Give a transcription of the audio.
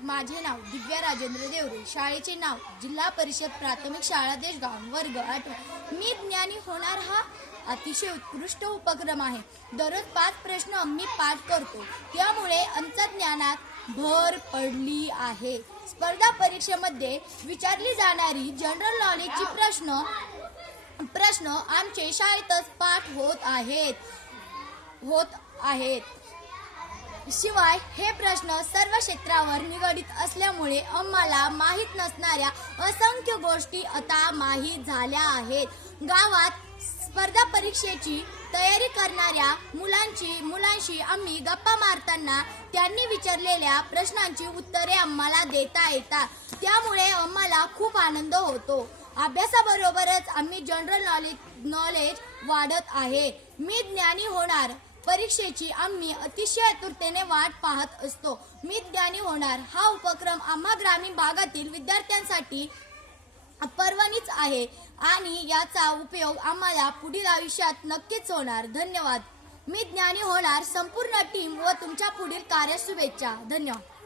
माझे नाव दिव्या राजेंद्र देवरे, शाळेचे नाव जिल्हा परिषद प्राथमिक शाळा देशगाव, वर्ग 8. मी ज्ञानी होणार हा अतिशय उत्कृष्ट उपक्रम आहे. दररोज 5 प्रश्न मी पाठ करतो, त्यामुळे अंतर्ज्ञानात भर पडली आहे. स्पर्धा परीक्षेमध्ये विचारली जाणारी जनरल नॉलेजची प्रश्न आमच्या शाळेतच पाठ होत आहेत. शिवाय हे प्रश्न सर्व क्षेत्रावर निगडीत असल्यामुळे आम्हाला माहीत नसणाऱ्या असंख्य गोष्टी आता माहीत झाल्या आहेत. गावात स्पर्धा परीक्षेची तयारी करणाऱ्या मुलांशी आम्ही गप्पा मारताना त्यांनी विचारलेल्या प्रश्नांची उत्तरे आम्हाला देता येतात. त्यामुळे आम्हाला खूप आनंद होतो. अभ्यासाबरोबरच आम्ही जनरल नॉलेज वाढत आहे. मी ज्ञानी होणार परीक्षेची आम्ही अतिशय आतुरतेने वाट पाहत असतो. मी ज्ञानी होणार हा उपक्रम आम्हा ग्रामीण भागातील विद्यार्थ्यांसाठी पर्वणीच आहे आणि याचा उपयोग आम्हाला पुढील आयुष्यात नक्कीच होणार. धन्यवाद. मी ज्ञानी होणार संपूर्ण टीम व तुमच्या पुढील कार्यास शुभेच्छा. धन्यवाद.